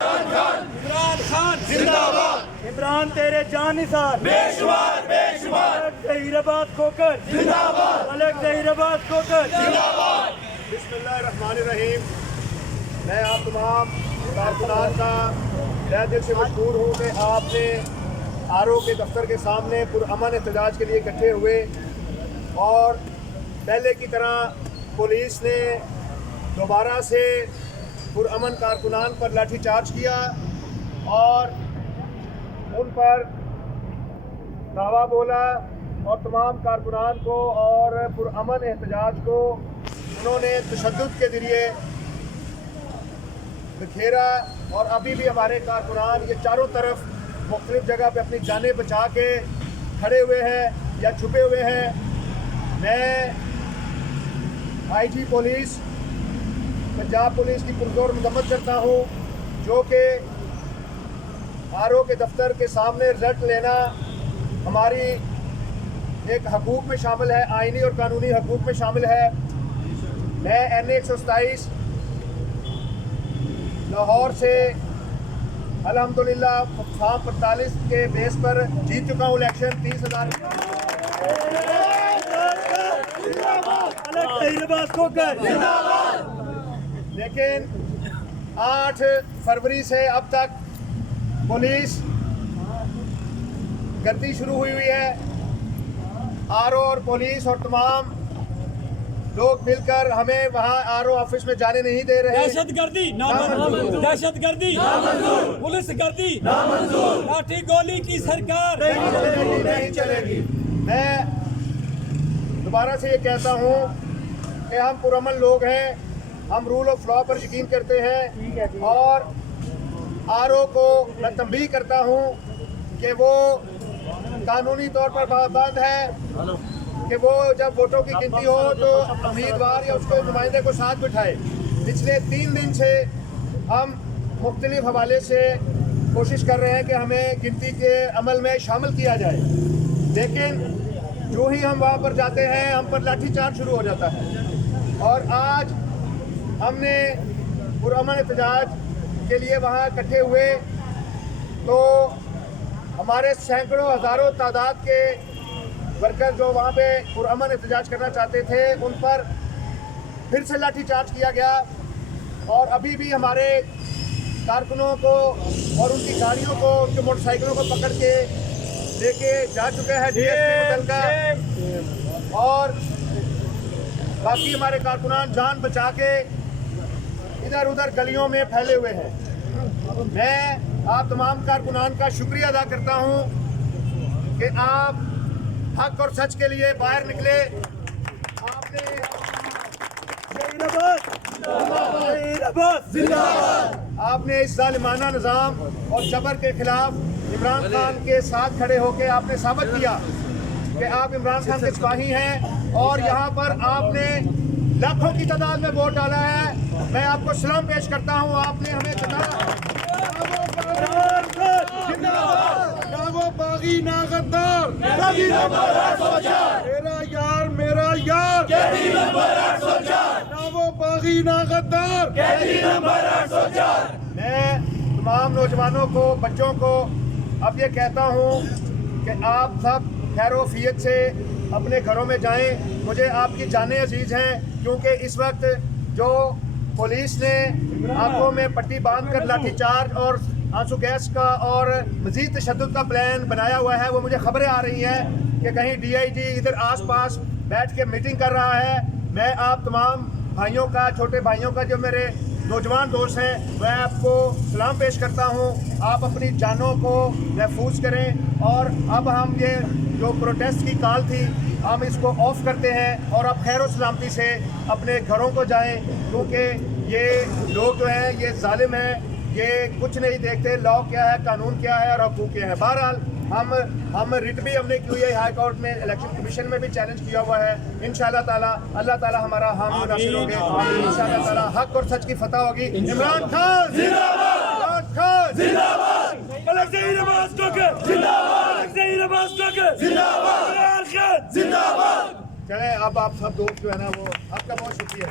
इमरान खान जिंदाबाद। इमरान तेरे जान निसार बेशुमार बेशुमार जहीराबाद खोकर जिंदाबाद। अलग जहीराबाद खोकर जिंदाबाद। बिस्मिल्लाहिर्रहमानिर्रहीम। मैं आप तमाम कारकुनान का तहे दिल से मशकूर हूँ कि आपने आरओ के दफ्तर के सामने पुरअमन एहतजाज के लिए इकट्ठे हुए और पहले की तरह पुलिस ने दोबारा से पुरअमन कारकुनान पर लाठीचार्ज किया और उन पर दावा बोला और तमाम कारकुनान को और पुरअमन एहतजाज को उन्होंने तशद्दुद के ज़रिए बिखेरा। और अभी भी हमारे कारकुनान ये चारों तरफ मुख्तलिफ जगह पे अपनी जानें बचा के खड़े हुए हैं या छुपे हुए हैं। मैं IG पुलिस पंजाब पुलिस की पुरजोर मजम्मत करता हूँ जो कि आरओ के दफ्तर के सामने रिजल्ट लेना हमारी एक हकूक़ में शामिल है, आइनी और कानूनी हकूक़ में शामिल है। मैं NA 127 लाहौर से अल्हम्दुलिल्लाह फॉर्म 45 के बेस पर जीत चुका हूँ इलेक्शन 30,000। अलग जहीराबाद खोकर लेकिन 8 फरवरी से अब तक पुलिस गर्दी शुरू हुई है। आरओ और पुलिस और तमाम लोग मिलकर हमें वहां आरओ ऑफिस में जाने नहीं दे रहे। दहशतगर्दी नामंजूर, दहशतगर्दी नामंजूर, पुलिस गर्दी नामंजूर, लाठी गोली की सरकार नहीं चलेगी। मैं दोबारा से ये कहता हूँ कि हम पुरअमन लोग हैं, हम रूल ऑफ लॉ पर यकीन करते हैं और आरओ को मैं तंबीह करता हूँ कि वो कानूनी तौर पर पाबंद है कि वो जब वोटों की गिनती हो तो उम्मीदवार या उसके नुमाइंदे को साथ बिठाए। पिछले 3 दिन से हम मुख्तलिफ हवाले से कोशिश कर रहे हैं कि हमें गिनती के अमल में शामिल किया जाए, लेकिन जो ही हम वहाँ पर जाते हैं हम पर लाठीचार्ज शुरू हो जाता है। और आज हमने पुरअमन एहतजाज के लिए वहाँ इकट्ठे हुए तो हमारे सैकड़ों हज़ारों तादाद के वर्कर जो वहाँ पे पुरअमन एहतजाज करना चाहते थे उन पर फिर से लाठीचार्ज किया गया। और अभी भी हमारे कारकुनों को और उनकी गाड़ियों को, उनकी मोटरसाइकिलों को पकड़ के लेके जा चुके हैं DSP मुतलका। और बाकी हमारे कारकुनान जान बचा के इधर उधर गलियों में फैले हुए हैं। मैं आप तमाम कारकुनान का शुक्रिया अदा करता हूँ कि आप हक और सच के लिए बाहर निकले। आपने आपने इस जालिमाना निज़ाम और जबर के खिलाफ इमरान खान के साथ खड़े होकर आपने साबित किया कि आप इमरान खान के सिपाही हैं और यहाँ पर आपने लाखों की तादाद में वोट डाला है। मैं आपको सलाम पेश करता हूँ, आपने हमें बागी ना गद्दार, मेरा यार ना वो बागी ना गद्दार। मैं तमाम नौजवानों को, बच्चों को अब ये कहता हूँ कि आप सब खैरोफियत से अपने घरों में जाएं। मुझे आपकी जानें अजीज़ हैं क्योंकि इस वक्त जो पुलिस ने आंखों में पट्टी बांधकर लाठीचार्ज और आंसू गैस का और मज़ीद तशद्दुद का प्लान बनाया हुआ है, वो मुझे खबरें आ रही हैं कि कहीं DIG इधर आसपास बैठ के मीटिंग कर रहा है। मैं आप तमाम भाइयों का, छोटे भाइयों का, जो मेरे नौजवान दोस्त हैं, मैं आपको सलाम पेश करता हूँ। आप अपनी जानों को महफूज करें और अब हम ये जो प्रोटेस्ट की कॉल थी हम इसको ऑफ करते हैं और अब खैर सलामती से अपने घरों को जाएं, क्योंकि ये लोग जो हैं ये जालिम हैं, ये कुछ नहीं देखते लॉ क्या है, कानून क्या है और हकूक़ क्या है। बहरहाल हम रिट भी हमने की है हाई कोर्ट में, इलेक्शन कमीशन में भी चैलेंज किया हुआ है। इंशाअल्लाह ताला अल्लाह ताला हमारा हामी नासिर होंगे। इंशाअल्लाह ताला हक और सच की फतह होगी। इमरान खान जिंदाबाद, इमरान खान जिंदाबाद, अलग जहीराबाद खोकर जिंदाबाद, अलग जहीराबाद खोकर जिंदाबाद, इमरान खान जिंदाबाद। चले अब आप सब दोस्त जो है ना वो आपका बहुत शुक्रिया।